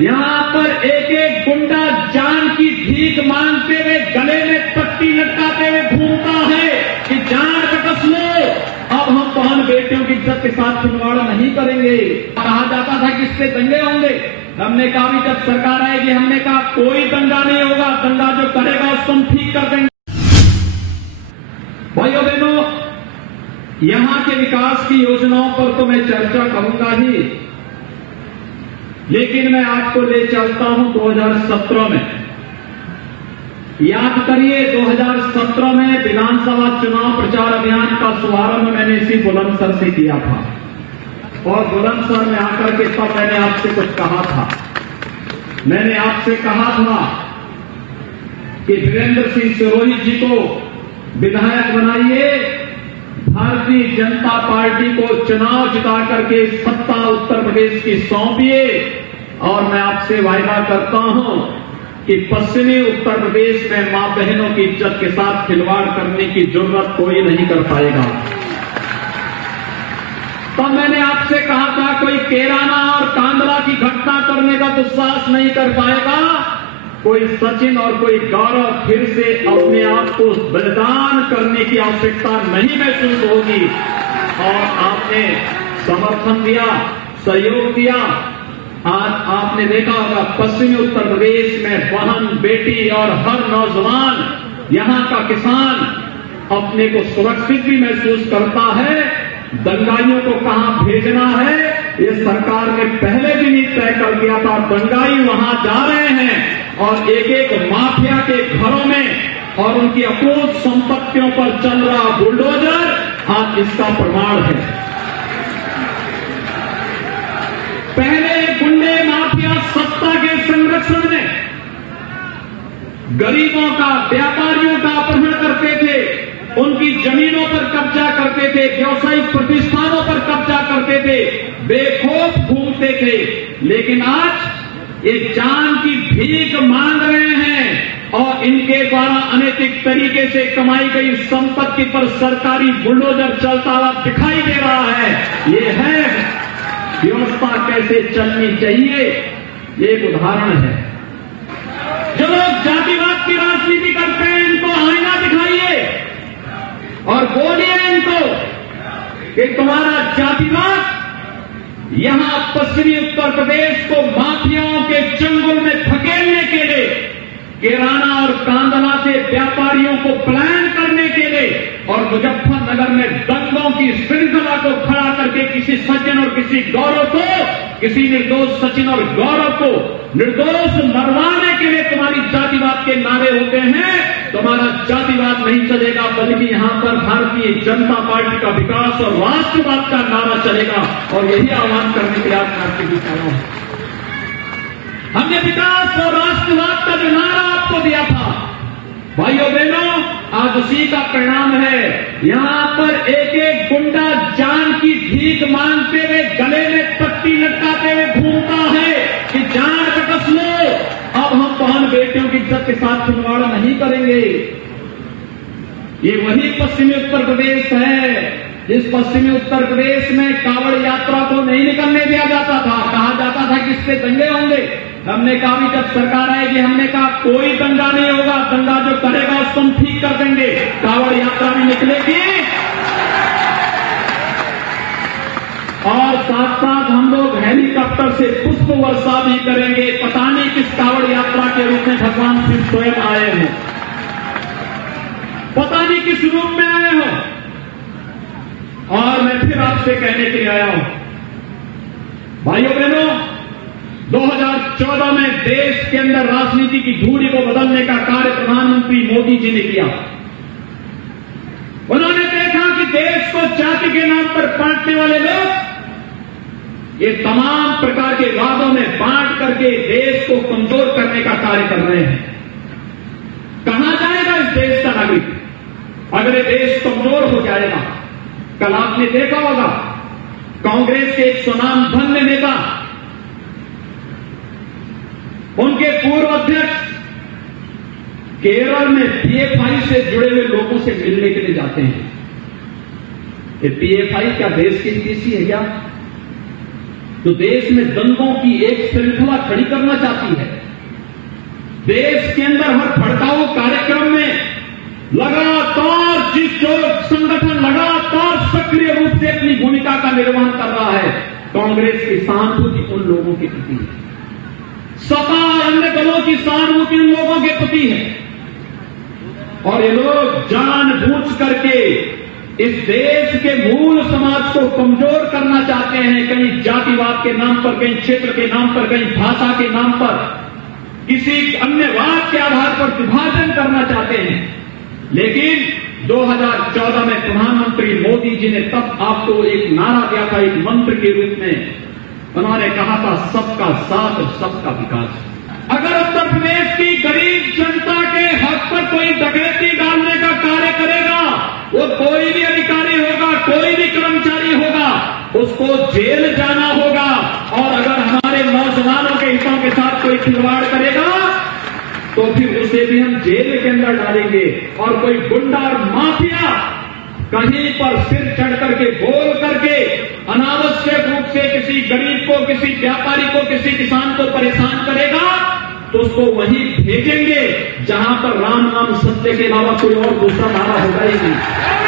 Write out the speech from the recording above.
यहाँ पर एक एक गुंडा जान की भीख मांगते हुए गले में पट्टी लटकाते हुए घूमता है कि जान बकस लो, अब हम बहन बेटियों की इज्जत के साथ खिलवाड़ नहीं करेंगे। कहा जाता था कि इससे दंगे होंगे, हमने कहा भी जब सरकार आएगी, हमने कहा कोई दंगा नहीं होगा, दंगा जो करेगा उसको हम ठीक कर देंगे। भाइयों बहनों, यहां के विकास की योजनाओं पर तो मैं चर्चा करूंगा ही, लेकिन मैं आपको ले चलता हूं 2017 में। याद करिए 2017 में विधानसभा चुनाव प्रचार अभियान का शुभारंभ मैंने इसी बुलंदशहर से किया था और बुलंदशहर में आकर के तब मैंने आपसे कुछ कहा था। मैंने आपसे कहा था कि वीरेंद्र सिंह सिरोही जी को विधायक बनाइए, भारतीय जनता पार्टी को चुनाव जिता करके सत्ता उत्तर प्रदेश की सौंपिए और मैं आपसे वायदा करता हूं कि पश्चिमी उत्तर प्रदेश में मां बहनों की इज्जत के साथ खिलवाड़ करने की जरूरत कोई नहीं कर पाएगा। तो मैंने आपसे कहा था कोई केराना और कांदला की घटना करने का दुस्साहस नहीं कर पाएगा, कोई सचिन और कोई गौरव फिर से अपने आप को बलिदान करने की आवश्यकता नहीं महसूस होगी। और आपने समर्थन दिया, सहयोग दिया। आज आपने देखा होगा पश्चिमी उत्तर प्रदेश में बहन बेटी और हर नौजवान, यहां का किसान अपने को सुरक्षित भी महसूस करता है। दंगाइयों को कहां भेजना है ये सरकार ने पहले भी नहीं तय कर दिया था। दंगाई वहां जा रहे हैं और एक एक माफिया के घरों में और उनकी अपूर्व संपत्तियों पर चल रहा बुलडोजर आज इसका प्रमाण है। पहले गुंडे माफिया सत्ता के संरक्षण में गरीबों का, व्यापारियों का अपहरण करते थे, उनकी जमीनों पर कब्जा करते थे, व्यावसायिक प्रतिष्ठानों पर कब्जा करते थे, बेखौफ घूमते थे। लेकिन आज ये जान की भीख मांग रहे हैं और इनके द्वारा अनैतिक तरीके से कमाई गई संपत्ति पर सरकारी बुलडोजर चलता हुआ दिखाई दे रहा है। ये है व्यवस्था कैसे चलनी चाहिए, ये एक उदाहरण है। जो लोग जातिवाद की राजनीति करते हैं इनको आईना दिखाइए और बोलिए इनको कि तुम्हारा जातिवाद यहां पश्चिमी उत्तर प्रदेश को माफियाओं के जंगल में धकेलने के लिए, केराना और कांदला से व्यापारियों को पलायन करने के लिए और मुजफ्फरनगर में दंगों की श्रृंखला को खड़ा करके किसी सचिन और किसी गौरव को, किसी निर्दोष सचिन और गौरव को निर्दोष मरवाने के लिए तुम्हारी जातिवाद के नारे होते हैं। तुम्हारा जातिवाद नहीं चलेगा, बल्कि यहां पर भारतीय जनता पार्टी का विकास और राष्ट्रवाद का नारा चलेगा। और यही आह्वान करने के लिए आज आपके बीच आया हूं। हमने विकास और राष्ट्रवाद का जो नारा आपको दिया था, भाइयों बहनों, आज उसी का परिणाम है। यहां पर एक एक गुंडा जान की भीख मांगते हुए गले में पट्टी लटकाते हुए घूमता है कि जान बकस लो, अब हम बहन बेटियों की इज्जत के साथ खिलवाड़ नहीं करेंगे। ये वही पश्चिमी उत्तर प्रदेश है जिस पश्चिमी उत्तर प्रदेश में कांवड़ यात्रा को नहीं निकलने दिया जाता था। कहा जाता था कि इससे दंगे होंगे, हमने कहा भी जब सरकार आएगी, हमने कहा कोई दंगा नहीं होगा, दंगा जो करेगा उसको हम ठीक कर देंगे। कांवड़ यात्रा भी निकलेगी और साथ साथ हम लोग हेलीकॉप्टर से पुष्प वर्षा भी करेंगे। पता नहीं किस कांवड़ यात्रा के रूप में भगवान शिव स्वयं आए हैं, पता नहीं किस रूप में आए हो। और मैं फिर आपसे कहने के लिए आया हूं, भाइयों बहनों, 2014 में देश के अंदर राजनीति की धूरी को बदलने का कार्य प्रधानमंत्री मोदी जी ने किया। उन्होंने देखा कि देश को जाति के नाम पर बांटने वाले लोग ये तमाम प्रकार के वादों में बांट करके देश को कमजोर करने का कार्य कर रहे हैं। कहां जाएगा इस देश का नागरिक अगर ये देश कमजोर हो जाएगा? कल आपने देखा होगा कांग्रेस के एक सुनामधन्य नेता, उनके पूर्व अध्यक्ष केरल में पीएफआई से जुड़े हुए लोगों से मिलने के लिए जाते हैं। ये पीएफआई क्या देश की नीति है क्या? जो देश में दंगों की एक श्रृंखला खड़ी करना चाहती है, देश के अंदर हर भड़काऊ कार्यक्रम में लगातार जो संगठन लगातार सक्रिय रूप से अपनी भूमिका का निर्वहन कर रहा है, कांग्रेस की सहानुभूति उन लोगों के प्रति है, सपा और अन्य दलों की सहानुभूति उन लोगों के प्रति है। और ये लोग जानबूझ करके इस देश के मूल समाज को कमजोर करना चाहते हैं, कहीं जातिवाद के नाम पर, कहीं क्षेत्र के नाम पर, कहीं भाषा के नाम पर, किसी अन्य वाद के आधार पर विभाजन करना चाहते हैं। लेकिन 2014 में प्रधानमंत्री मोदी जी ने तब आपको एक नारा दिया था, एक मंत्र के रूप में उन्होंने कहा था, सबका साथ और सबका विकास। अगर उत्तर प्रदेश की गरीब जनता के हक पर कोई डकैती डालने का कार्य करेगा, वो कोई भी अधिकारी होगा, कोई भी कर्मचारी होगा, उसको जेल जाना होगा। और अगर हमारे नौजवानों के हितों के साथ कोई खिलवाड़ करेगा तो फिर उसे भी हम जेल के अंदर डालेंगे। और कोई गुंडा और माफिया कहीं पर सिर चढ़ करके बोल करके अनावश्यक रूप से किसी गरीब को, किसी व्यापारी को, किसी किसान को परेशान करेगा तो उसको वहीं भेजेंगे जहां पर राम नाम सत्य के अलावा कोई और दूसरा नारा होगा ही नहीं।